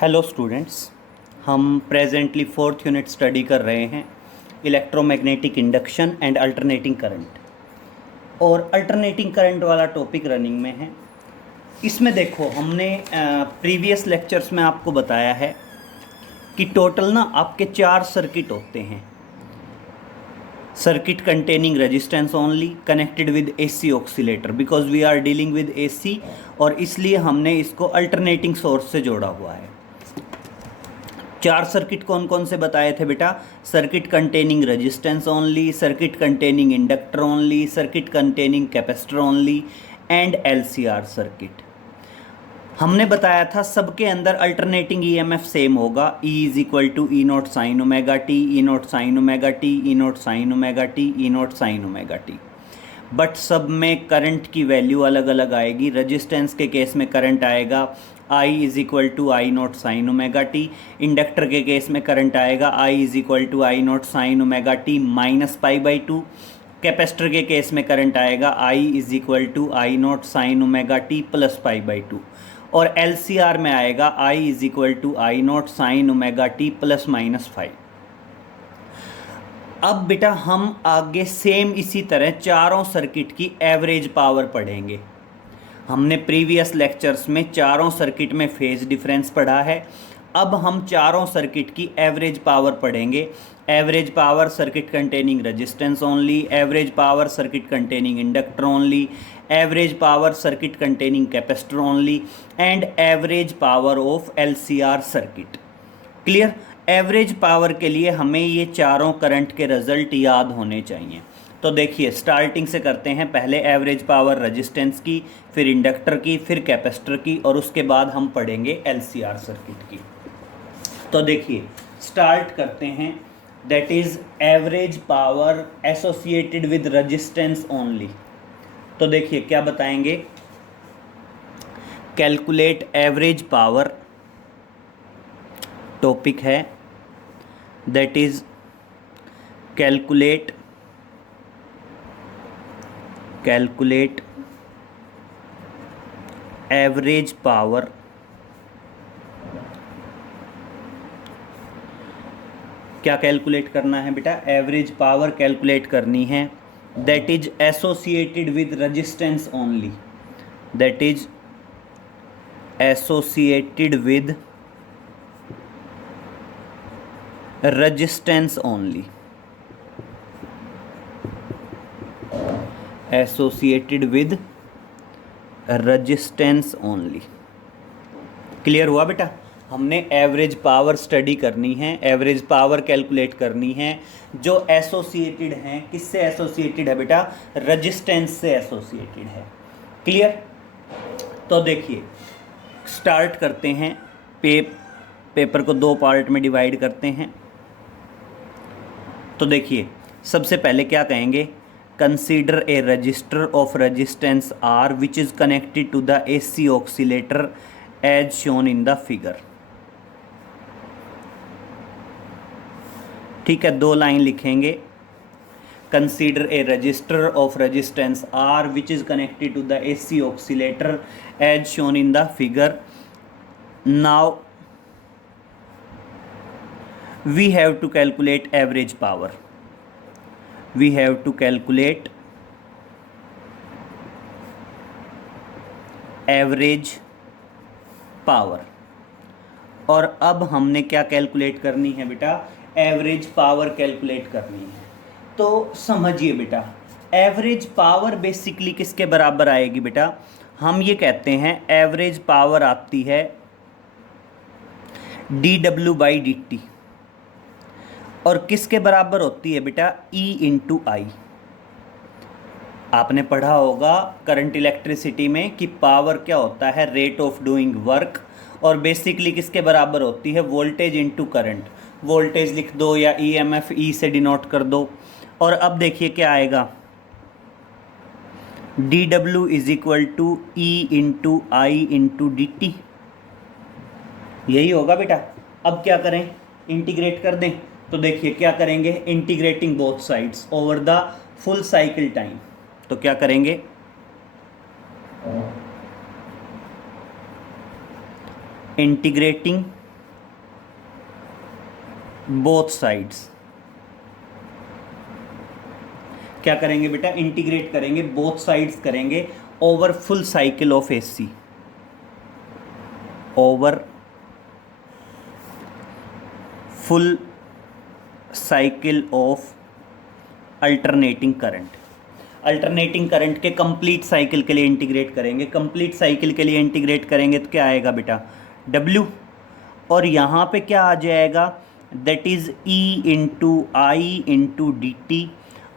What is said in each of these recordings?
Hello students, हम presently fourth unit study कर रहे हैं electromagnetic induction and alternating current. और अल्टरनेटिंग करंट वाला टॉपिक रनिंग में है। इसमें देखो, हमने प्रीवियस लेक्चर्स में आपको बताया है कि टोटल ना आपके 4 सर्किट होते हैं। Circuit containing resistance only connected with AC oscillator, because we are dealing with AC, और इसलिए हमने इसको अल्टरनेटिंग सोर्स से जोड़ा हुआ है। 4 सर्किट कौन कौन से बताए थे बेटा? Circuit containing resistance only, circuit containing inductor only, circuit containing capacitor only and LCR circuit. हमने बताया था सबके अंदर अल्टरनेटिंग ईएमएफ सेम होगा, E is equal to E naught sine omega T, E naught sine omega T, E naught sine omega T, E naught sine omega T. But सब में current की value अलग अलग आएगी। रेजिस्टेंस के case में current आएगा I is equal to I naught sine omega t. Inductor के केस में करंट आएगा I is equal to I naught sine omega T minus pi by two. Capacitor के केस में करंट आएगा I is equal to I naught sine omega T plus pi by two. और LCR में आएगा I is equal to I naught sine omega T plus minus 5। अब बेटा हम आगे सेम इसी तरह चारों सर्किट की एवरेज पावर पढ़ेंगे। हमने प्रीवियस लेक्चर्स में चारों सर्किट में फेज डिफरेंस पढ़ा है। अब हम चारों सर्किट की एवरेज पावर पढ़ेंगे। Average power circuit containing resistance only, average power circuit containing inductor only, average power circuit containing capacitor only and average power of LCR circuit. Clear? Average power के लिए हमें ये चारों करंट के result याद होने चाहिए। तो देखिए, स्टार्टिंग से करते हैं। पहले एवरेज पावर रेजिस्टेंस की, फिर इंडक्टर की, फिर कैपेसिटर की, और उसके बाद हम पढ़ेंगे LCR सर्किट की। तो देखिए, स्टार्ट करते हैं। That is average power associated with resistance only. तो देखिए क्या बताएंगे, कैलकुलेट एवरेज पावर टॉपिक है। That is calculate average power क्या कैलकुलेट करना है बेटा? एवरेज पावर कैलकुलेट करनी है। That is associated with resistance only. That is associated with resistance only. Associated with resistance only. Clear हुआ बेटा? हमने एवरेज पावर स्टडी करनी है, एवरेज पावर कैलकुलेट करनी है जो एसोसिएटेड हैं। किससे एसोसिएटेड है बेटा? रेजिस्टेंस से एसोसिएटेड है। क्लियर? तो देखिए, स्टार्ट करते हैं। पेपर को 2 पार्ट में डिवाइड करते हैं। तो देखिए, सबसे पहले क्या कहेंगे? Consider a resistor of resistance R which is connected to the AC oscillator as shown in the figure. ठीक है, 2 लाइन लिखेंगे। Consider a resistor of resistance R which is connected to the AC oscillator as shown in the figure. Now we have to calculate average power. We have to calculate average power. और अब हमने क्या calculate करनी है बेटा? Average power calculate करनी है। तो समझिए बेटा, एवरेज पावर बेसिकली किसके बराबर आएगी बेटा? हम ये कहते हैं एवरेज पावर आती है dW/dt, और किसके बराबर होती है बेटा? E इंटू आई। आपने पढ़ा होगा करंट इलेक्ट्रिसिटी में कि पावर क्या होता है? Rate of doing work. और बेसिकली किसके बराबर होती है? Voltage into current. वोल्टेज लिख दो या EMF E से डिनोट कर दो। और अब देखिए क्या आएगा, dW is equal to E into I into dt। यही होगा बेटा। अब क्या करें? इंटीग्रेट कर दें। तो देखिए क्या करेंगे, integrating both sides over the full cycle time. तो क्या करेंगे, इंटीग्रेटिंग बोथ साइड्स। क्या करेंगे बेटा, इंटीग्रेट करेंगे, बोथ साइड्स करेंगे over full cycle of AC, over full cycle of alternating current. Alternating current के कंप्लीट साइकिल के लिए इंटीग्रेट करेंगे। कंप्लीट साइकिल के लिए इंटीग्रेट करेंगे तो क्या आएगा बेटा, W, और यहाँ पे क्या आ जाएगा, that is E into I into D T.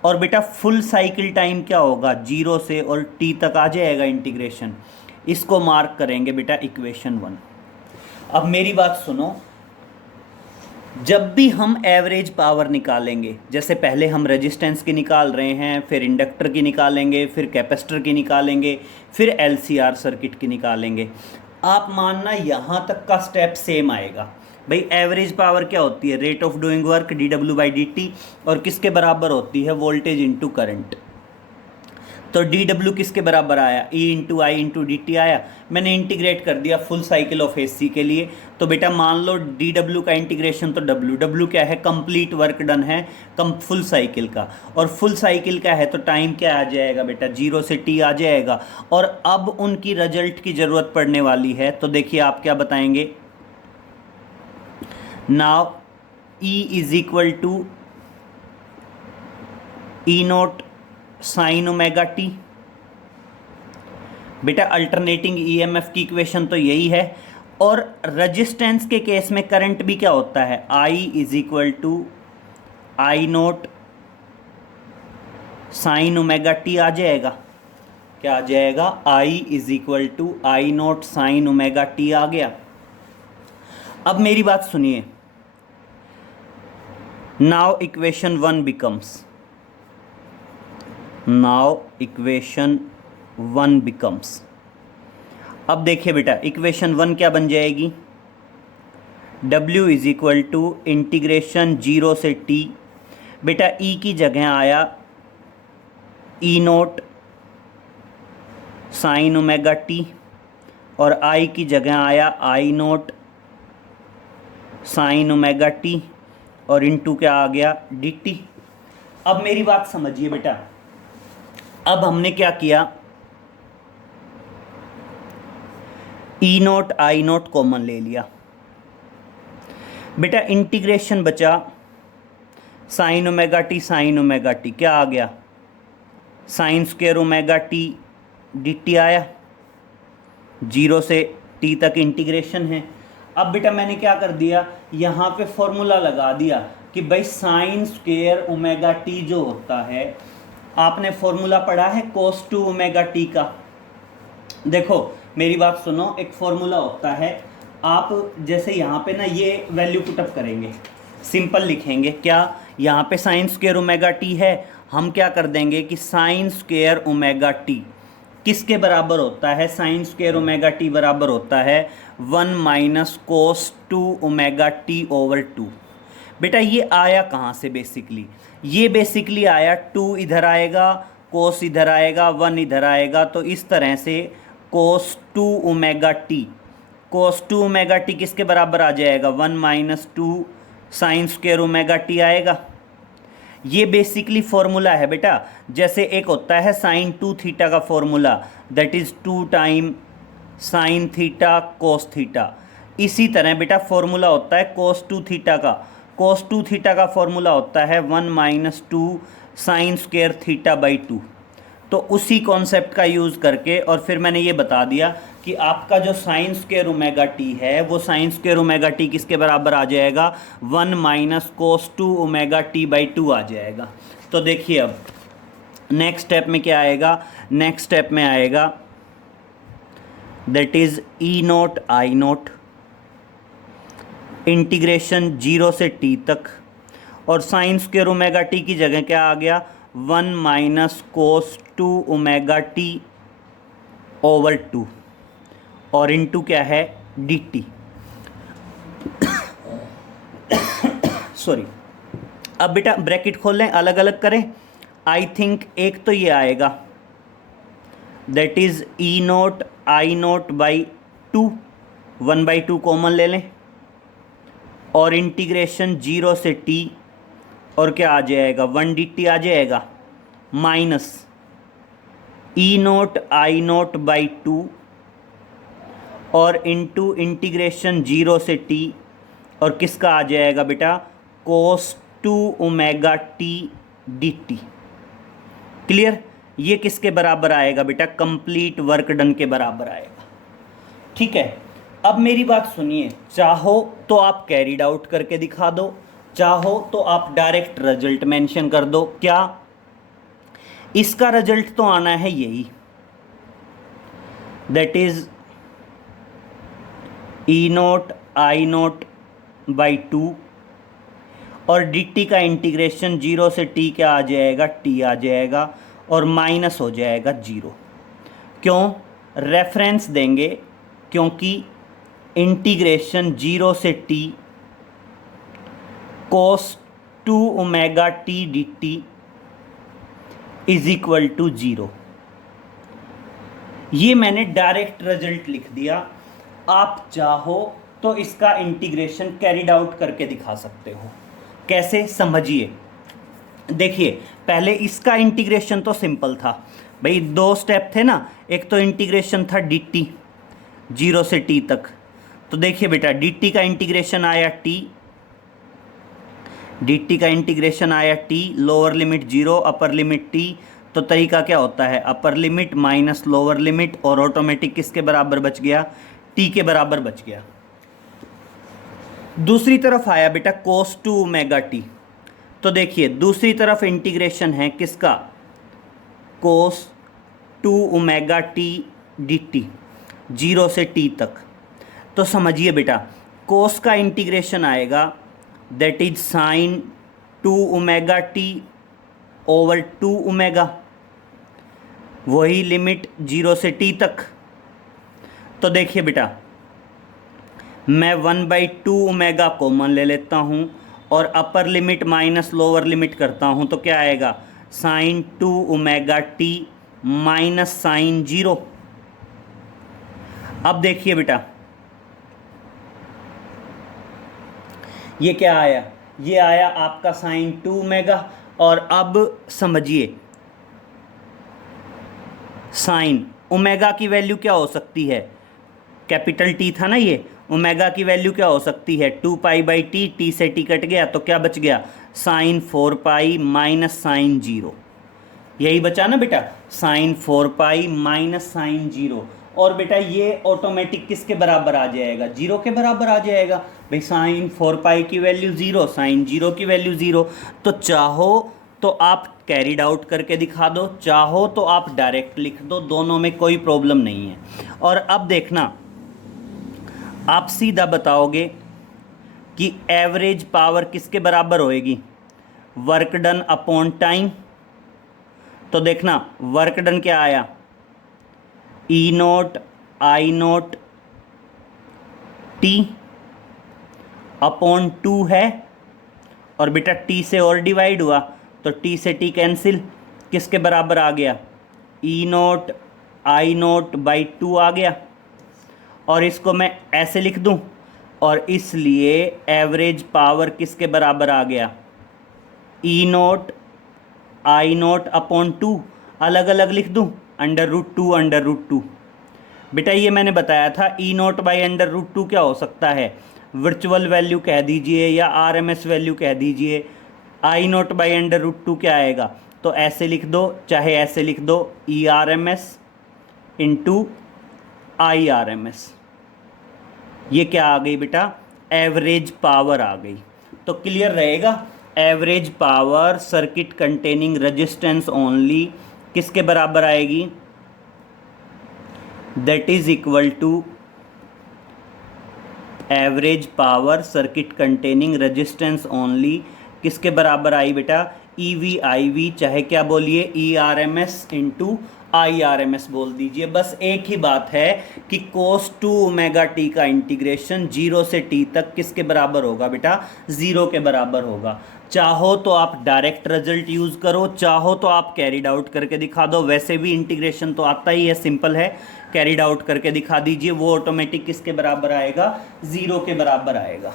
और बेटा फुल साइकिल टाइम क्या होगा, 0 से और t तक आ जाएगा इंटीग्रेशन। इसको मार्क करेंगे बेटा इक्वेशन 1। अब मेरी बात सुनो, जब भी हम एवरेज पावर निकालेंगे, जैसे पहले हम रेजिस्टेंस की निकाल रहे हैं, फिर इंडक्टर की निकालेंगे, फिर कैपेसिटर की निकालेंगे, फिर एलसीआर सर्किट की निकालेंगे, आप मानना यहाँ तक का स्टेप सेम आएगा। भाई एवरेज पावर क्या होती है, rate of doing work dW/dt, और किसके बराबर होती है, वोल्टेज इंटू करंट। तो dW किसके बराबर आया, E into I into D T आया। मैंने इंटीग्रेट कर दिया फुल साइकिल ऑफ एसी के लिए, तो बेटा मान लो dW का इंटीग्रेशन, तो W क्या है, कंप्लीट वर्क डन है फुल साइकिल का, और फुल साइकिल का है तो टाइम क्या आ जाएगा बेटा, 0 से t आ जाएगा। और अब उनकी रिजल्ट की ज़रूरत पड़ने वाली है, तो देखिए आप क्या बताएंगे, now E is equal to E naught sine omega t. बेटा अल्टरनेटिंग ईएमएफ की इक्वेशन तो यही है, और रेजिस्टेंस के केस में करंट भी क्या होता है, I is equal to I naught sine omega T आ जाएगा। क्या आ जाएगा, I is equal to I naught sine omega T आ गया। अब मेरी बात सुनिए, now equation 1 becomes, now equation 1 becomes, अब देखिए बेटा इक्वेशन 1 क्या बन जाएगी, W is equal to integration 0 से t। बेटा E की जगह आया E naught sine omega T, और I की जगह आया I note sine omega T, और इनटू क्या आ गया, dt। अब मेरी बात समझिए बेटा, अब हमने क्या किया, E नोट आई नोट कॉमन ले लिया। बेटा इंटीग्रेशन बचा साइन ओमेगा टी, क्या आ गया, sine square omega T D T आया, 0 से t तक इंटीग्रेशन है। अब बेटा मैंने क्या कर दिया, यहाँ पे फॉर्मूला लगा दिया कि भाई साइन स्क्वायर ओमेगा टी जो होता है, आपने फॉर्मूला पढ़ा है cos 2 ओमेगा टी का। देखो मेरी बात सुनो, एक फॉर्मूला होता है, आप जैसे यहाँ पे ना ये वैल्यू पुटअप करेंगे, सिंपल लिखेंगे क्या, यहाँ पे साइन स्क्वायर ओमेगा टी है, हम क्या कर देंगे कि साइन स्क्वायर ओमेगा टी किसके बराबर होता है, साइन स्क्वायर ओमेगा टी बराबर होता है 1 minus cos 2 omega T over 2। बेटा ये आया कहाँ से, बेसिकली ये बेसिकली आया 2 इधर आएगा, कोस इधर आएगा, 1 इधर आएगा, तो इस तरह से कोस 2 ओमेगा टी, कोस 2 ओमेगा टी किसके बराबर आ जाएगा, 1 minus 2 sine square omega T आएगा। ये बेसिकली फॉर्मूला है बेटा, जैसे एक होता है साइन 2 थीटा का formula, that is 2 time sine theta cos theta. इसी तरह बेटा फॉर्मूला होता है कोस 2 थीटा का, कोस 2 थीटा का फॉर्मूला होता है 1 minus 2 sine square theta by 2। तो उसी कॉन्सेप्ट का यूज़ करके, और फिर मैंने ये बता दिया कि आपका जो साइन स्क्वायर ओमेगा टी है, वो साइन स्क्वायर ओमेगा टी किसके बराबर आ जाएगा, 1 minus cos 2 omega T by 2 आ जाएगा। तो देखिए अब नेक्स्ट स्टेप में क्या आएगा, नेक्स्ट स्टेप में आएगा that is E note I note integration 0 से t तक, और साइन स्क्वायर ओमेगा टी की जगह क्या आ गया, 1 minus cos 2 omega T over 2, और इनटू क्या है, dt। सॉरी, अब बेटा ब्रैकेट खोल लें, अलग अलग करें। आई थिंक एक तो ये आएगा that is E note I note by 2, 1/2 common ले लें, और इंटीग्रेशन 0 से t और क्या आ जाएगा 1 dt आ जाएगा minus E note I note by 2 और इंटू इंटीग्रेशन 0 से t और किसका आ जाएगा बेटा कोस 2 ओमेगा t dt। क्लियर? ये किसके बराबर आएगा बेटा कंप्लीट वर्क डन के बराबर आएगा। ठीक है, अब मेरी बात सुनिए, चाहो तो आप कैरीड आउट करके दिखा दो, चाहो तो आप डायरेक्ट रिजल्ट मेंशन कर दो। क्या इसका रिजल्ट तो आना है यही, that is E note I note by 2 और dt का इंटीग्रेशन 0 से t क्या आ जाएगा t आ जाएगा और माइनस हो जाएगा 0। क्यों? रेफरेंस देंगे क्योंकि इंटीग्रेशन 0 से t cos 2 omega t dt is equal to 0। ये मैंने डायरेक्ट रिजल्ट लिख दिया। आप चाहो तो इसका इंटीग्रेशन कैरिड आउट करके दिखा सकते हो। कैसे? समझिए, देखिए पहले इसका इंटीग्रेशन तो सिंपल था भाई, 2 स्टेप थे ना। एक तो इंटीग्रेशन था dt 0 से t तक, तो देखिए बेटा dt का इंटीग्रेशन आया t, dt का इंटीग्रेशन आया t, lower limit 0 upper limit t, तो तरीका क्या होता है अपर लिमिट माइनस लोअर लिमिट और ऑटोमेटिक किसके बराबर बच गया t के बराबर बच गया। दूसरी तरफ आया बेटा कोस 2 ओमेगा t, तो देखिए दूसरी तरफ इंटीग्रेशन है किसका कोस 2 ओमेगा t dt 0 से t तक। तो समझिए बेटा कोस का इंटीग्रेशन आएगा that is sine 2 omega t over 2 omega, वही लिमिट 0 से t तक। तो देखिए बेटा मैं 1/2 ओमेगा कॉमन ले लेता हूँ और upper limit minus lower limit करता हूँ, तो क्या आएगा sine 2 omega t minus sine 0। अब देखिए बेटा ये क्या आया, ये आया आपका साइन 2 ओमेगा। और अब समझिए साइन ओमेगा की वैल्यू क्या हो सकती है, कैपिटल T था ना ये, ओमेगा की वैल्यू क्या हो सकती है 2 पाई बाई टी, टी से टी कट गया तो क्या बच गया साइन 4 पाई माइनस साइन 0। यही बचा ना बेटा साइन 4 पाई माइनस साइन 0। और बेटा ये ऑटोमेटिक किसके बराबर आ जाएगा 0 के बराबर आ जाएगा भाई, साइन 4 पाई की वैल्यू 0, साइन 0 की वैल्यू 0। तो चाहो तो आप कैरिड आउट करके दिखा दो, चाहो तो आप डायरेक्ट लिख दो, दोनों में कोई प्रॉब्लम नहीं है। और अब देखना आप सीधा बताओगे कि एवरेज पावर किसके बराबर होएगी वर्क डन अपॉन टाइम। तो देखना वर्क डन क्या आया ई नोट आई नोट टी अपॉन 2 है और बेटा टी से और डिवाइड हुआ तो टी से टी कैंसिल, किसके बराबर आ गया ई नोट आई नोट बाई 2 आ गया। और इसको मैं ऐसे लिख दूं और इसलिए एवरेज पावर किसके बराबर आ गया ई नोट आई नोट अपॉन 2, अलग अलग लिख दूं √2 बेटा ये मैंने बताया था ई नोट बाई √2 क्या हो सकता है वर्चुअल वैल्यू कह दीजिए या RMS वैल्यू कह दीजिए। आई नोट बाई √2 क्या आएगा, तो ऐसे लिख दो चाहे ऐसे लिख दो ERMS इंटू IRMS। ये क्या आ गई बेटा एवरेज पावर आ गई। तो क्लियर रहेगा average power circuit containing resistance only किसके बराबर आएगी that is equal to average power circuit containing resistance only किसके बराबर आई बेटा EV/IV चाहे क्या बोलिए ERMS इंटू IRMS बोल दीजिए। बस एक ही बात है कि cos 2 ओमेगा टी का इंटीग्रेशन 0 से t तक किसके बराबर होगा बेटा 0 के बराबर होगा। चाहो तो आप डायरेक्ट रिजल्ट यूज़ करो, चाहो तो आप कैरिड आउट करके दिखा दो, वैसे भी इंटीग्रेशन तो आता ही है सिंपल है, कैरिड आउट करके दिखा दीजिए, वो ऑटोमेटिक किसके बराबर आएगा 0 के बराबर आएगा।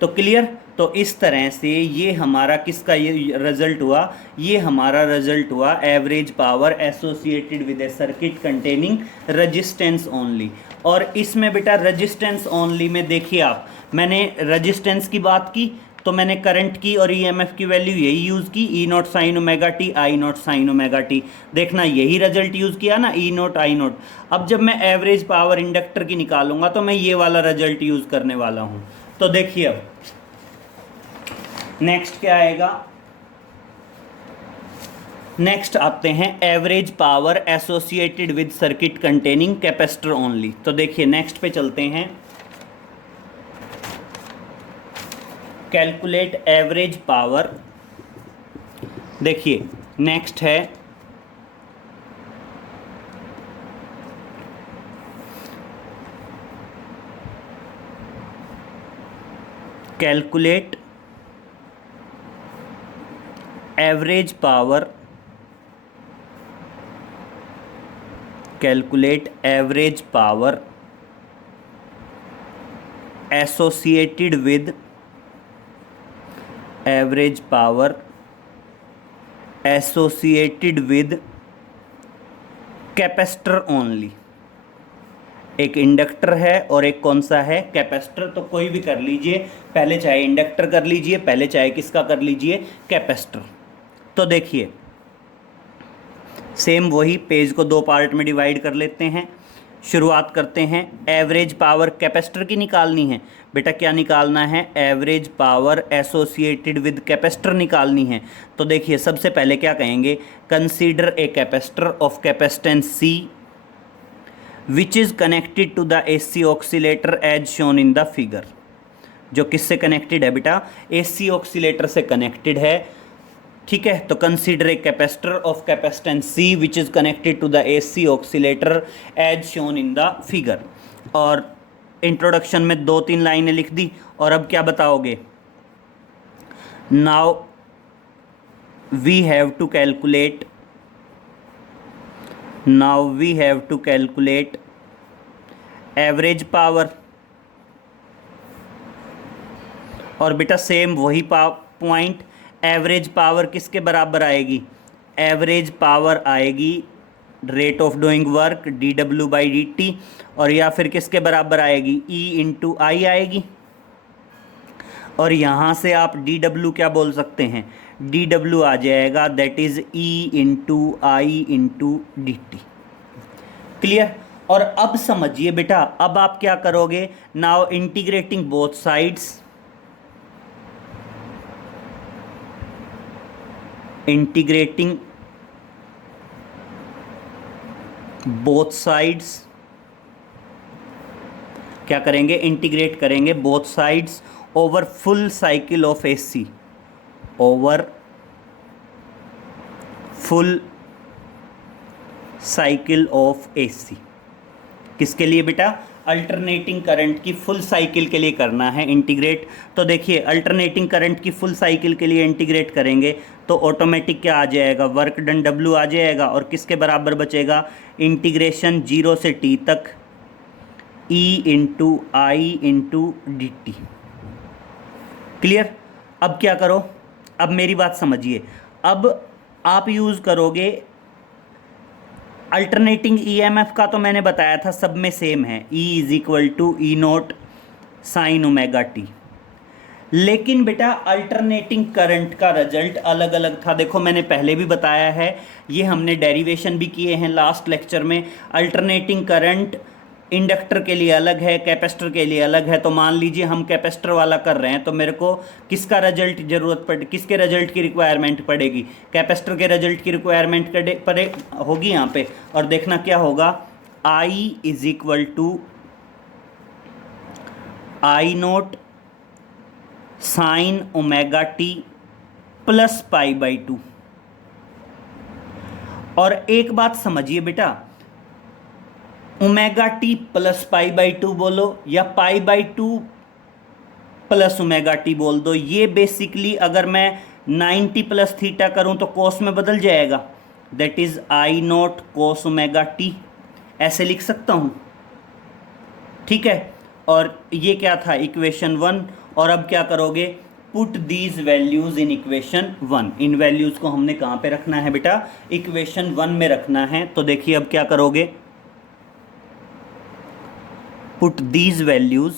तो क्लियर। तो इस तरह से ये हमारा किसका ये रिजल्ट हुआ, ये हमारा रिजल्ट हुआ average power associated with A circuit containing resistance only. और इसमें बेटा रेजिस्टेंस ओनली में देखिए आप, मैंने रेजिस्टेंस की बात की तो मैंने करंट की और ईएमएफ की वैल्यू यही यूज़ की, E naught sine omega T I naught sine omega T. देखना यही रिजल्ट यूज़ किया ना, ई नॉट आई नॉट। अब जब मैं एवरेज पावर इंडक्टर की निकालूंगा तो मैं ये वाला रिजल्ट यूज़ करने वाला हूँ। तो देखिए अब नेक्स्ट क्या आएगा, नेक्स्ट आते हैं average power associated with circuit containing capacitor only. तो देखिए नेक्स्ट पे चलते हैं, कैलकुलेट एवरेज पावर। देखिए नेक्स्ट है calculate average power, calculate average power associated with, average power associated with capacitor only. एक इंडक्टर है और एक कौन सा है, कैपेसिटर। तो कोई भी कर लीजिए, पहले चाहे इंडक्टर कर लीजिए, पहले चाहे किसका कर लीजिए, कैपेसिटर। तो देखिए सेम वही पेज को दो पार्ट में डिवाइड कर लेते हैं। शुरुआत करते हैं, एवरेज पावर कैपेसिटर की निकालनी है बेटा। क्या निकालना है, average power associated with capacitor निकालनी है। तो देखिए सबसे पहले क्या कहेंगे, consider a capacitor of capacitance C which is connected to the AC oscillator as shown in the figure. जो किससे कनेक्टेड है बेटा, एसी ऑक्सीलेटर से कनेक्टेड है, ठीक है। तो consider a capacitor of capacitance C which is connected to the AC oscillator as shown in the figure. और इंट्रोडक्शन में 2-3 लाइनें लिख दी। और अब क्या बताओगे, now we have to calculate, now we have to calculate average power. और बेटा सेम वही पॉइंट, एवरेज पावर किसके बराबर आएगी, एवरेज पावर आएगी rate of doing work D W by D T. और या फिर किसके बराबर आएगी, ई इंटू आई आएगी। और यहाँ से आप डी डब्ल्यू क्या बोल सकते हैं, डी डब्ल्यू आ जाएगा that is E into I into D T. Clear. और अब समझिए बेटा, अब आप क्या करोगे, now integrating both sides, integrating both sides, क्या करेंगे, इंटीग्रेट करेंगे both sides over full cycle of AC, over full cycle of AC. किसके लिए बेटा, अल्टरनेटिंग करंट की फुल साइकिल के लिए करना है इंटीग्रेट। तो देखिए अल्टरनेटिंग करंट की फुल साइकिल के लिए इंटीग्रेट करेंगे तो ऑटोमेटिक क्या आ जाएगा, वर्क डन डब्ल्यू आ जाएगा। और किसके बराबर बचेगा, इंटीग्रेशन 0 से t तक E into I into D T. Clear. अब क्या करो, अब मेरी बात समझिए, अब आप यूज़ करोगे अल्टरनेटिंग ईएमएफ का। तो मैंने बताया था सब में सेम है, E is equal to E naught sine omega t. लेकिन बेटा अल्टरनेटिंग करंट का रिजल्ट अलग अलग था। देखो मैंने पहले भी बताया है, ये हमने डेरिवेशन भी किए हैं लास्ट लेक्चर में। अल्टरनेटिंग करंट इंडक्टर के लिए अलग है, कैपेसिटर के लिए अलग है। तो मान लीजिए हम कैपेसिटर वाला कर रहे हैं तो मेरे को किसका रिजल्ट ज़रूरत पड़े, किसके रिजल्ट की रिक्वायरमेंट पड़ेगी, कैपेसिटर के रिजल्ट की रिक्वायरमेंट पड़े होगी यहाँ पे। और देखना क्या होगा, I is equal to I naught sine omega T plus pi by 2। और एक बात समझिए बेटा, omega T plus pi by 2 बोलो या pi by 2 plus omega T बोल दो, ये बेसिकली अगर मैं 90 प्लस थीटा करूं तो कोस में बदल जाएगा, that is I naught cos omega T, ऐसे लिख सकता हूं, ठीक है। और ये क्या था, इक्वेशन 1। और अब क्या करोगे, put these values in equation 1। In values को हमने कहाँ पे रखना है बेटा, इक्वेशन 1 में रखना है। तो देखिए अब क्या करोगे, put these values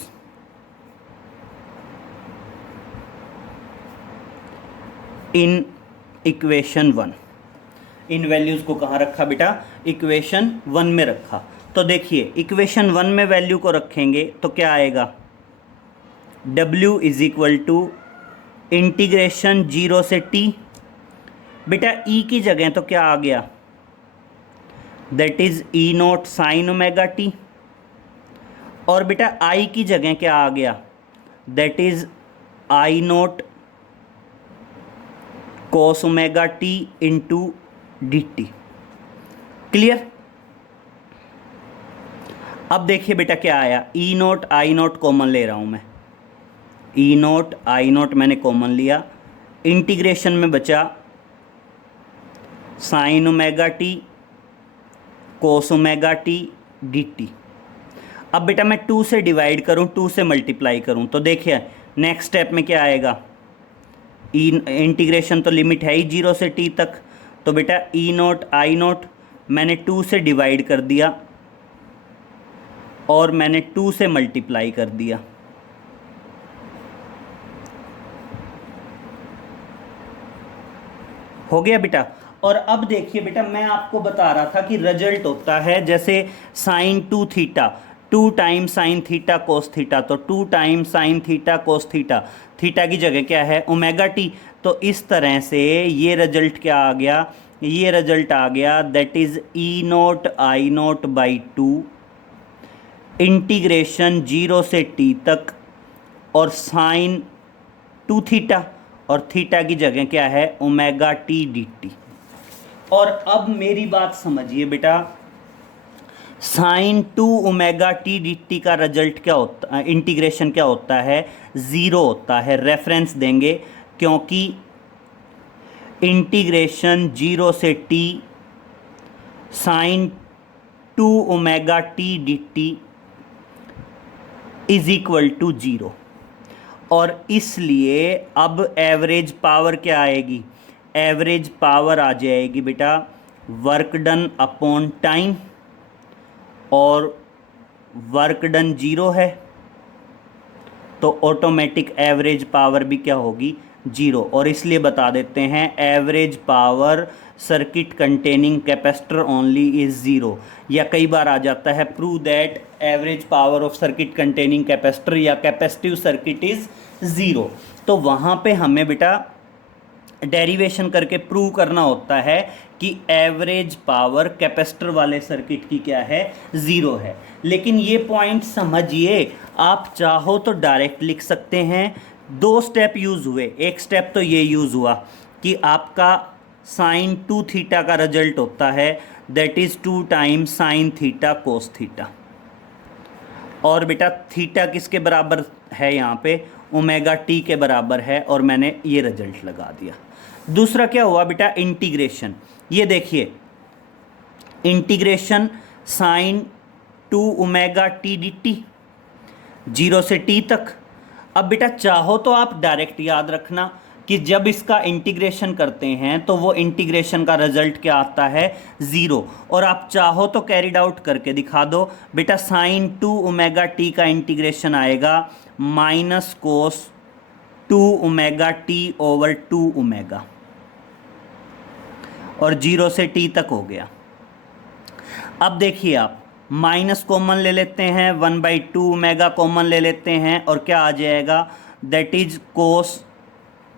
in equation 1। In values को कहाँ रखा बेटा, इक्वेशन 1 में रखा। तो देखिए इक्वेशन 1 में वैल्यू को रखेंगे तो क्या आएगा, W is equal to integration 0 से t। बेटा E की जगह तो क्या आ गया, that is E naught sine omega t। और बेटा I की जगह क्या आ गया, that is I note cos omega t into dt। Clear. अब देखिए बेटा क्या आया, E note I note common ले रहा हूं मैं, E नोट I नोट मैंने कॉमन लिया, इंटीग्रेशन में बचा साइन ओमेगा टी कोस ओमेगा टी dt। अब बेटा मैं 2 से डिवाइड करूं, 2 से मल्टीप्लाई करूं, तो देखिए नेक्स्ट स्टेप में क्या आएगा, इंटीग्रेशन तो लिमिट है ही 0 से t तक। तो बेटा E नोट I नोट मैंने 2 से डिवाइड कर दिया और मैंने 2 से मल्टीप्लाई कर दिया। हो गया बेटा। और अब देखिए बेटा मैं आपको बता रहा था कि रिजल्ट होता है जैसे sine 2 theta, 2 time sine theta cos theta, तो 2 time sine theta cos theta, theta की जगह क्या है ओमेगा टी। तो इस तरह से ये रिजल्ट क्या आ गया, ये रिजल्ट आ गया that is E note I note by 2 integration 0 से t तक और साइन 2 थीटा, और थीटा की जगह क्या है ओमेगा टी dt। और अब मेरी बात समझिए बेटा, साइन 2 ओमेगा टी dt का रिजल्ट क्या होता है, इंटीग्रेशन क्या होता है, 0 होता है। रेफरेंस देंगे क्योंकि इंटीग्रेशन 0 से t sine 2 omega t dt is equal to 0। और इसलिए अब एवरेज पावर क्या आएगी, एवरेज पावर आ जाएगी बेटा वर्क डन अपॉन टाइम, और वर्क डन 0 है तो ऑटोमेटिक एवरेज पावर भी क्या होगी 0। और इसलिए बता देते हैं average power circuit containing capacitor only is 0। या कई बार आ जाता है prove that average power of circuit containing capacitor या कैपेसिटिव सर्किट इज 0। तो वहाँ पे हमें बेटा डेरिवेशन करके प्रूव करना होता है कि एवरेज पावर कैपेसिटर वाले सर्किट की क्या है 0 है। लेकिन ये पॉइंट समझिए, आप चाहो तो डायरेक्ट लिख सकते हैं। 2 स्टेप यूज़ हुए, एक स्टेप तो ये यूज़ हुआ कि आपका साइन 2 थीटा का रिजल्ट होता है that is 2 time sine theta cos theta, और बेटा थीटा किसके बराबर है, यहाँ पे ओमेगा टी के बराबर है, और मैंने ये रिजल्ट लगा दिया। दूसरा क्या हुआ बेटा, इंटीग्रेशन। ये देखिए integration sine 2 omega t dt 0 से t तक। अब बेटा चाहो तो आप डायरेक्ट याद रखना कि जब इसका इंटीग्रेशन करते हैं तो वो इंटीग्रेशन का रिजल्ट क्या आता है 0। और आप चाहो तो कैरिड आउट करके दिखा दो बेटा, साइन 2 ओमेगा टी का इंटीग्रेशन आएगा minus cos 2 omega T over 2 omega, और 0 से t तक हो गया। अब देखिए आप माइनस कॉमन ले लेते हैं, 1/2 ओमेगा कॉमन ले लेते हैं, और क्या आ जाएगा that is cos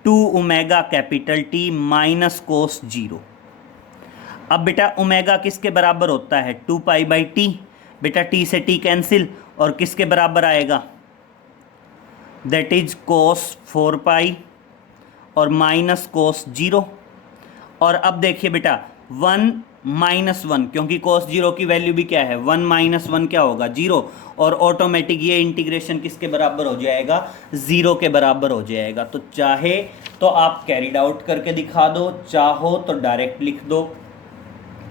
2 omega capital T minus cos 0। अब बेटा ओमेगा किसके बराबर होता है 2π/t, बेटा t से t कैंसिल, और किसके बराबर आएगा दैट इज कोस 4π और माइनस कोस 0। और अब देखिए बेटा 1 - 1, क्योंकि कोस 0 की वैल्यू भी क्या है 1 - 1 क्या होगा 0, और ऑटोमेटिक ये इंटीग्रेशन किसके बराबर हो जाएगा 0 के बराबर हो जाएगा। तो चाहे तो आप कैरिड आउट करके दिखा दो, चाहो तो डायरेक्ट लिख दो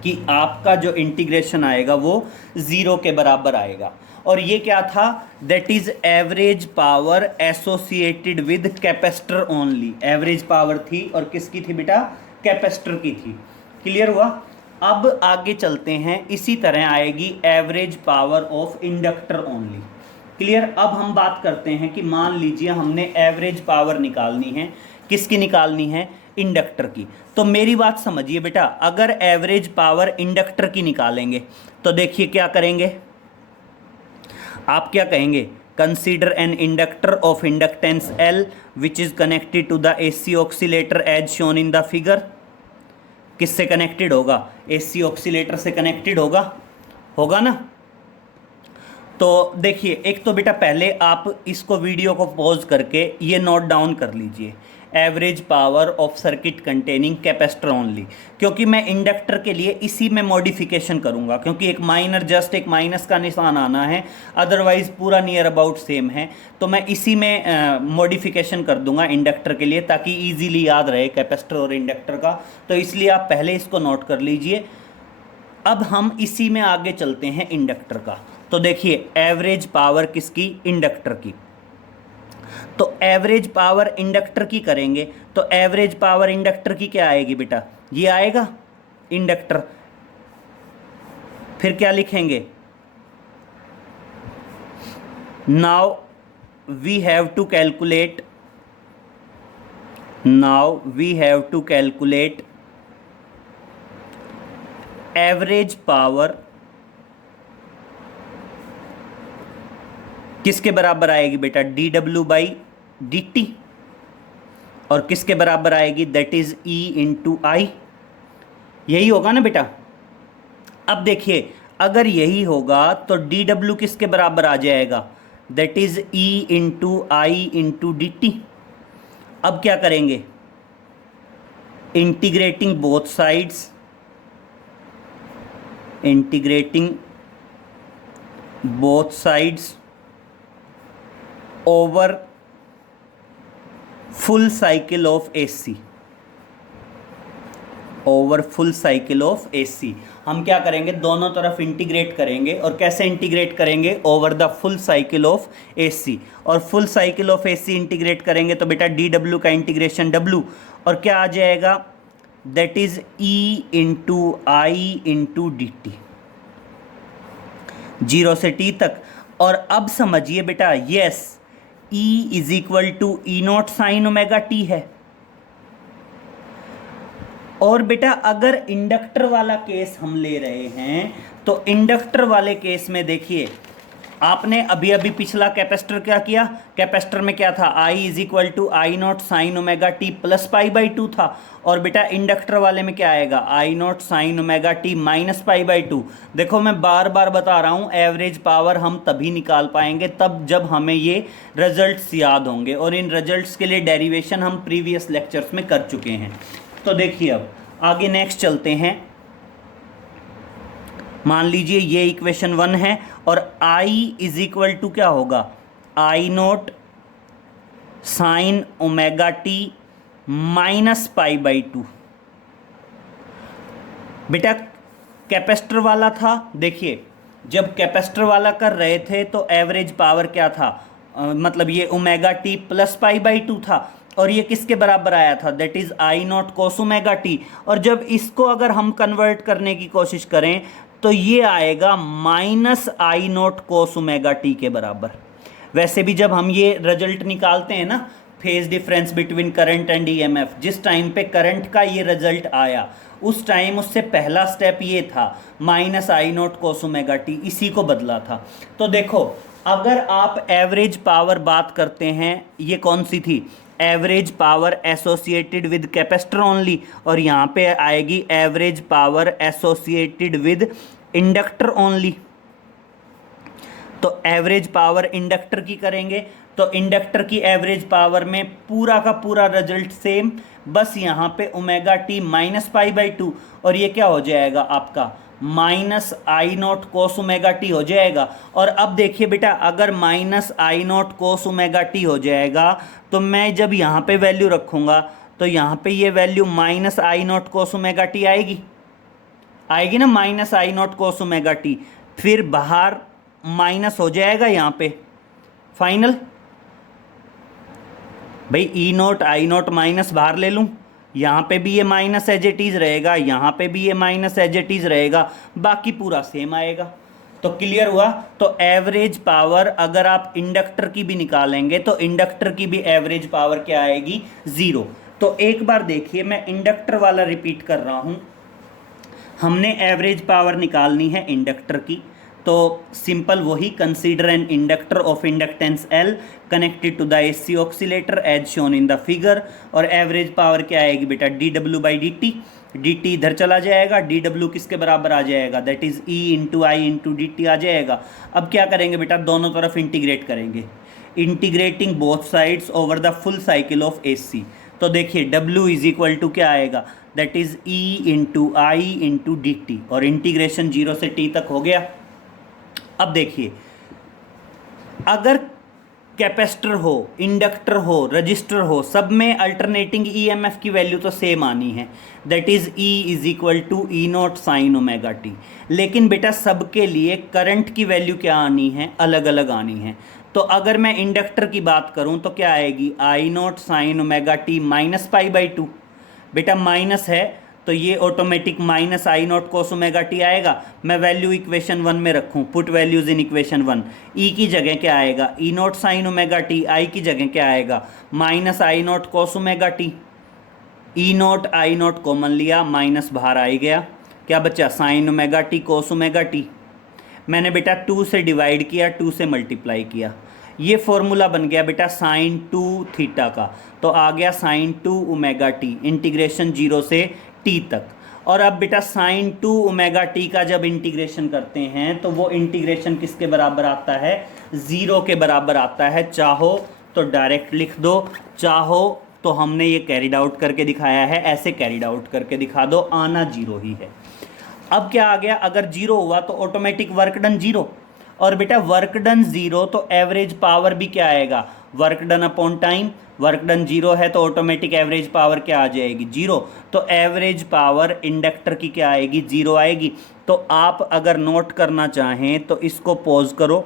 कि आपका जो इंटीग्रेशन आएगा वो 0 के बराबर आएगा। और ये क्या था, that is average power associated with capacitor only. Average power थी और किसकी थी बेटा, कैपेसिटर की थी। क्लियर हुआ। अब आगे चलते हैं, इसी तरह आएगी average power of inductor only. Clear. अब हम बात करते हैं कि मान लीजिए हमने एवरेज पावर निकालनी है, किसकी निकालनी है, इंडक्टर की। तो मेरी बात समझिए बेटा, अगर एवरेज पावर इंडक्टर की निकालेंगे तो देखिए क्या करेंगे, आप क्या कहेंगे, consider an inductor of inductance L which is connected to the AC oscillator as shown in the figure. किससे कनेक्टेड होगा, AC ऑक्सीलेटर से कनेक्टेड होगा ना। तो देखिए, एक तो बेटा पहले आप इसको वीडियो को पॉज करके ये नोट डाउन कर लीजिए, average power of circuit containing capacitor only, क्योंकि मैं इंडक्टर के लिए इसी में मॉडिफिकेशन करूंगा, क्योंकि एक माइनर जस्ट एक माइनस का निशान आना है, अदरवाइज पूरा नियर अबाउट सेम है। तो मैं इसी में मॉडिफिकेशन कर दूंगा इंडक्टर के लिए, ताकि ईजिली याद रहे कैपेसिटर और इंडक्टर का। तो इसलिए आप पहले इसको नोट कर लीजिए। अब हम इसी में आगे चलते हैं इंडक्टर का। तो देखिए, एवरेज पावर किसकी, इंडक्टर की। तो एवरेज पावर इंडक्टर की करेंगे तो एवरेज पावर इंडक्टर की क्या आएगी बेटा, ये आएगा इंडक्टर। फिर क्या लिखेंगे, now we have to calculate average power किसके बराबर आएगी बेटा, dW/dt, और किसके बराबर आएगी, दैट इज E/I। यही होगा ना बेटा। अब देखिए, अगर यही होगा तो dW किसके बराबर आ जाएगा, दैट इज E/I/dt। अब क्या करेंगे, integrating both sides over full cycle of AC। हम क्या करेंगे, दोनों तरफ इंटीग्रेट करेंगे। और कैसे इंटीग्रेट करेंगे, over the full cycle of AC। और full cycle of AC integrate करेंगे तो बेटा dW का इंटीग्रेशन W, और क्या आ जाएगा, दैट इज E/I/dt, 0 से T तक। और अब समझिए बेटा, yes, E = E0 sin ωt है। और बेटा अगर इंडक्टर वाला केस हम ले रहे हैं तो इंडक्टर वाले केस में देखिए, आपने अभी अभी पिछला कैपेसिटर क्या किया, कैपेसिटर में क्या था, I = I0 sin ωt plus π/2 था। और बेटा इंडक्टर वाले में क्या आएगा, I0 sin ωt माइनस π/2। देखो मैं बार बार बता रहा हूँ, एवरेज पावर हम तभी निकाल पाएंगे तब जब हमें ये रिजल्ट्स याद होंगे, और इन रिजल्ट्स के लिए डेरिवेशन हम प्रीवियस लेक्चर्स में कर चुके हैं। तो देखिए, अब आगे नेक्स्ट चलते हैं। मान लीजिए ये इक्वेशन 1 है और I = क्या होगा, I0 sin ωt माइनस π/2। बेटा कैपेसिटर वाला था, देखिए जब कैपेसिटर वाला कर रहे थे तो एवरेज पावर क्या था, मतलब ये ωt प्लस π/2 था, और ये किसके बराबर आया था, that is I0 cos ωt। और जब इसको अगर हम कन्वर्ट करने की कोशिश करें तो ये आएगा माइनस I0 cos ωt के बराबर। वैसे भी जब हम ये रिजल्ट निकालते हैं ना, phase difference between current and EMF, जिस टाइम पे करंट का ये रिजल्ट आया उस टाइम उससे पहला स्टेप ये था माइनस I0 cos ωt, इसी को बदला था। तो देखो, अगर आप एवरेज पावर बात करते हैं, ये कौन सी थी, average power associated with capacitor only, और यहाँ पे आएगी average power associated with inductor only. तो एवरेज पावर इंडक्टर की करेंगे तो इंडक्टर की एवरेज पावर में पूरा का पूरा रिजल्ट सेम, बस यहाँ पे ωt माइनस π/2, और ये क्या हो जाएगा आपका माइनस I0 cos ωt हो जाएगा। और अब देखिए बेटा, अगर माइनस I0 cos ωt हो जाएगा तो मैं जब यहाँ पे वैल्यू रखूँगा तो यहाँ पे ये value minus I0 cos ωt आएगी ना, माइनस I0 cos ωt। फिर बाहर माइनस हो जाएगा यहाँ पे फाइनल। भाई ई नोट आई नोट माइनस बाहर ले लूँ, यहाँ पे भी ये माइनस एज इट इज़ रहेगा, यहाँ पे भी ये माइनस एज इट इज़ रहेगा, बाकी पूरा सेम आएगा। तो क्लियर हुआ। तो एवरेज पावर अगर आप इंडक्टर की भी निकालेंगे तो इंडक्टर की भी एवरेज पावर क्या आएगी? 0। तो एक बार देखिए, मैं इंडक्टर वाला रिपीट कर रहा हूँ। हमने एवरेज पावर निकालनी है इंडक्टर की, तो सिंपल वही, consider an inductor of inductance L connected to the AC oscillator as shown in the figure. और एवरेज पावर क्या आएगी बेटा? dW/dt। dt इधर चला जाएगा, dW किसके बराबर आ जाएगा? That is E into I into dt आ जाएगा। अब क्या करेंगे बेटा? दोनों तरफ इंटीग्रेट करेंगे, integrating both sides over the full cycle of AC। तो देखिए W इज इक्वल टू क्या आएगा? That is E into I into dt, और इंटीग्रेशन 0 से t तक हो गया। अब देखिए, अगर कैपेसिटर हो, इंडक्टर हो, रजिस्टर हो, सब में अल्टरनेटिंग ईएमएफ की वैल्यू तो सेम आनी है, that is E is equal to E naught sine omega t. लेकिन बेटा सबके लिए करंट की वैल्यू क्या आनी है? अलग अलग आनी है। तो अगर मैं इंडक्टर की बात करूं तो क्या आएगी? I naught sine omega T minus pi by two. बेटा माइनस है तो ये automatic minus I naught cos omega T आएगा। मैं वैल्यू इक्वेशन 1 में रखूँ, put values in equation 1। E की जगह क्या आएगा? E naught sine omega T. I की जगह क्या आएगा? Minus I naught cos omega T. E naught I naught common लिया, माइनस बाहर आ गया, क्या बचा? साइन ओमेगा टी कोस ओमेगा टी। मैंने बेटा 2 से डिवाइड किया, 2 से मल्टीप्लाई किया, ये फॉर्मूला बन गया बेटा साइन 2 थीटा का। तो आ गया साइन 2 ओमेगा टी, इंटीग्रेशन 0 से टी तक। और अब बेटा साइन 2 ओमेगा टी का जब इंटीग्रेशन करते हैं तो वो इंटीग्रेशन किसके बराबर आता है? 0 के बराबर आता है। चाहो तो डायरेक्ट लिख दो, चाहो तो हमने ये कैरिड आउट करके दिखाया है, ऐसे कैरिड आउट करके दिखा दो, आना 0 ही है। अब क्या आ गया? अगर 0 हुआ तो ऑटोमेटिक वर्क डन 0, और बेटा वर्क डन 0 तो एवरेज पावर भी क्या आएगा? Work done upon time. Work done 0 है तो ऑटोमेटिक एवरेज पावर क्या आ जाएगी? 0। तो एवरेज पावर इंडक्टर की क्या आएगी? 0 आएगी। तो आप अगर नोट करना चाहें तो इसको पॉज करो,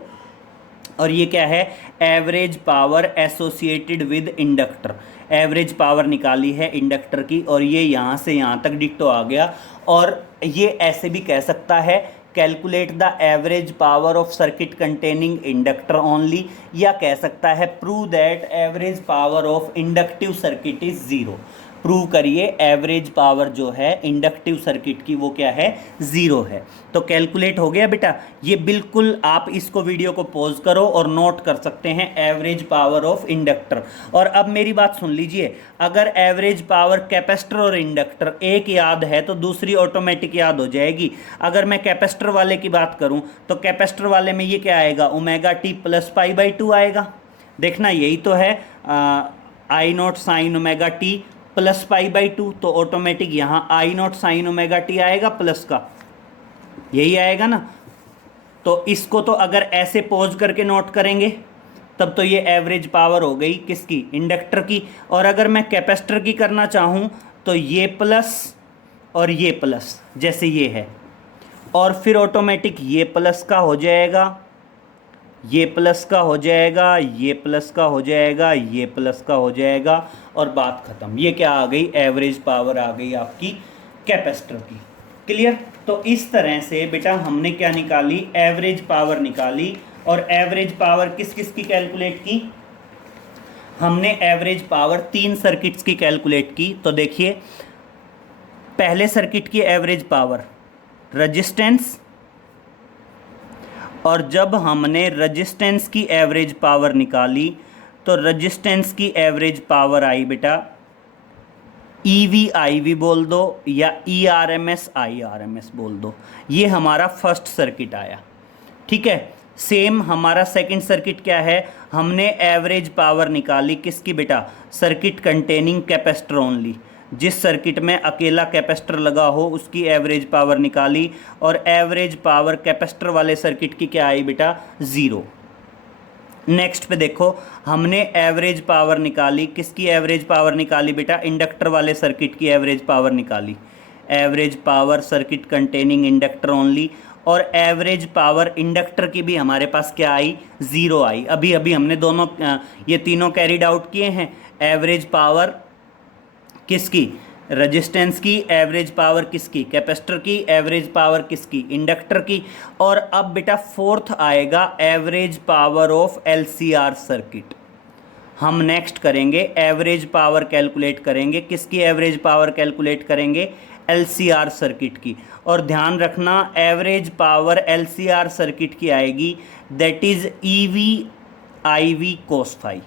और ये क्या है? Average power associated with inductor. Average power निकाली है इंडक्टर की, और ये यहाँ से यहाँ तक डिक्टो आ गया। और ये ऐसे भी कह सकता है, calculate the average power of circuit containing inductor only, या कह सकता है prove that average power of inductive circuit is 0। Prove करिए एवरेज पावर जो है इंडक्टिव सर्किट की वो क्या है? 0 है। तो कैलकुलेट हो गया बेटा। ये बिल्कुल आप इसको वीडियो को पॉज करो और नोट कर सकते हैं, एवरेज पावर ऑफ इंडक्टर। और अब मेरी बात सुन लीजिए, अगर एवरेज पावर कैपेसिटर और इंडक्टर एक याद है तो दूसरी ऑटोमेटिक याद हो जाएगी। अगर मैं कैपेसिटर वाले की बात करूं तो कैपेसिटर वाले में ये क्या आएगा? Omega T plus pi by 2 आएगा। देखना यही तो है, I naught sine omega T plus pi by 2, तो ऑटोमेटिक यहाँ I naught sine omega T आएगा प्लस का, यही आएगा ना। तो इसको तो अगर ऐसे पॉज करके नोट करेंगे तब तो ये एवरेज पावर हो गई किसकी? इंडक्टर की। और अगर मैं कैपेसिटर की करना चाहूँ तो ये प्लस और ये प्लस जैसे ये है, और फिर ऑटोमेटिक ये प्लस का हो जाएगा, ये प्लस का हो जाएगा, ये प्लस का हो जाएगा, ये प्लस का हो जाएगा, और बात ख़त्म। ये क्या आ गई? एवरेज पावर आ गई आपकी कैपेसिटर की। क्लियर? तो इस तरह से बेटा हमने क्या निकाली? एवरेज पावर निकाली। और एवरेज पावर किस किस की कैलकुलेट की? हमने एवरेज पावर 3 सर्किट्स की कैलकुलेट की। तो देखिए, पहले सर्किट की एवरेज पावर रजिस्टेंस, और जब हमने रजिस्टेंस की एवरेज पावर निकाली तो रजिस्टेंस की एवरेज पावर आई बेटा EV/IV बोल दो या ERMS/IRMS बोल दो। ये हमारा फर्स्ट सर्किट आया। ठीक है, सेम हमारा सेकंड सर्किट क्या है? हमने एवरेज पावर निकाली किसकी बेटा? Circuit containing capacitor only. जिस सर्किट में अकेला कैपेसिटर लगा हो उसकी एवरेज पावर निकाली, और एवरेज पावर कैपेसिटर वाले सर्किट की क्या आई बेटा? 0। नेक्स्ट पे देखो, हमने एवरेज पावर निकाली, किसकी एवरेज पावर निकाली बेटा? इंडक्टर वाले सर्किट की एवरेज पावर निकाली। Average power circuit containing inductor only, और एवरेज पावर इंडक्टर की भी हमारे पास क्या आई, 0 आई। अभी अभी हमने दोनों ये तीनों कैरिड आउट किए हैं। एवरेज पावर किसकी, रेजिस्टेंस की, एवरेज पावर किसकी, कैपेसिटर की, एवरेज पावर किसकी, इंडक्टर की। और अब बेटा फोर्थ आएगा average power of LCR circuit. हम नेक्स्ट करेंगे एवरेज पावर कैलकुलेट करेंगे, किसकी एवरेज पावर कैलकुलेट करेंगे, एलसीआर सर्किट की। और ध्यान रखना एवरेज पावर एलसीआर सर्किट की आएगी that is EV IV cos phi.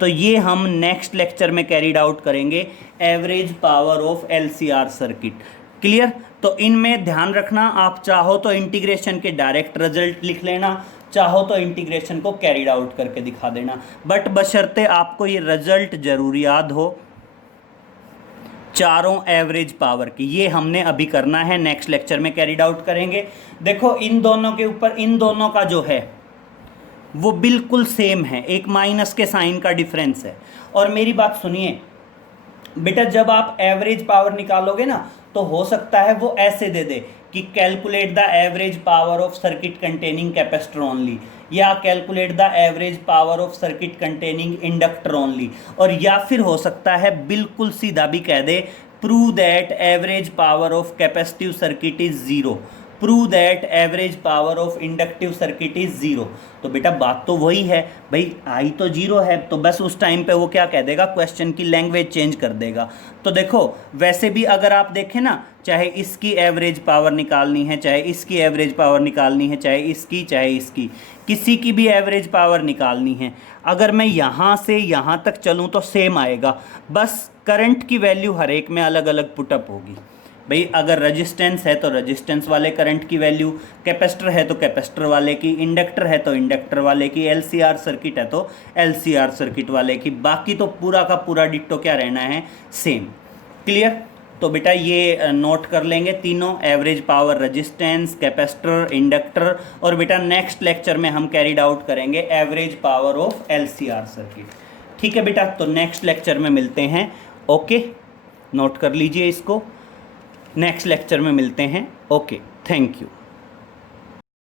तो ये हम नेक्स्ट लेक्चर में कैरिड आउट करेंगे, average power of LCR circuit. Clear. तो इनमें ध्यान रखना, आप चाहो तो इंटीग्रेशन के डायरेक्ट रिजल्ट लिख लेना, चाहो तो इंटीग्रेशन को कैरिड आउट करके दिखा देना, बट बशर्ते आपको ये रिजल्ट जरूर याद हो चारों एवरेज पावर की। ये हमने अभी करना है, नेक्स्ट लेक्चर में कैरिड आउट करेंगे। देखो इन दोनों के ऊपर, इन दोनों का जो है वो बिल्कुल सेम है, एक माइनस के साइन का डिफरेंस है। और मेरी बात सुनिए बेटा, जब आप एवरेज पावर निकालोगे ना तो हो सकता है वो ऐसे दे दे कि calculate the average power of circuit containing capacitor only, या calculate the average power of circuit containing inductor only, और या फिर हो सकता है बिल्कुल सीधा भी कह they prove that average power of capacitive circuit is 0, prove that average power of inductive circuit is 0। तो बेटा बात तो वही है भाई, आई तो 0 है, तो बस उस टाइम पे वो क्या कह देगा, क्वेश्चन की लैंग्वेज चेंज कर देगा। तो देखो वैसे भी अगर आप देखें ना, चाहे इसकी एवरेज पावर निकालनी है, चाहे इसकी एवरेज पावर निकालनी है, चाहे इसकी, किसी की भी एवरेज पावर निकालनी है, अगर मैं यहाँ से यहाँ तक चलूँ तो सेम आएगा, बस करंट की वैल्यू हर एक में अलग अलग पुटअप होगी। भाई अगर रेजिस्टेंस है तो रेजिस्टेंस वाले करंट की वैल्यू, कैपेसिटर है तो कैपेसिटर वाले की, इंडक्टर है तो इंडक्टर वाले की, एलसीआर सर्किट है तो एलसीआर सर्किट वाले की, बाकी तो पूरा का पूरा डिट्टो क्या रहना है, सेम। क्लियर। तो बेटा ये नोट कर लेंगे तीनों, average power resistance, capacitor, inductor, और बेटा नेक्स्ट लेक्चर में हम कैरिड आउट करेंगे average power of LCR circuit. ठीक है बेटा, तो नेक्स्ट लेक्चर में मिलते हैं। ओके, नोट कर लीजिए इसको, नेक्स्ट लेक्चर में मिलते हैं। Okay, thank you.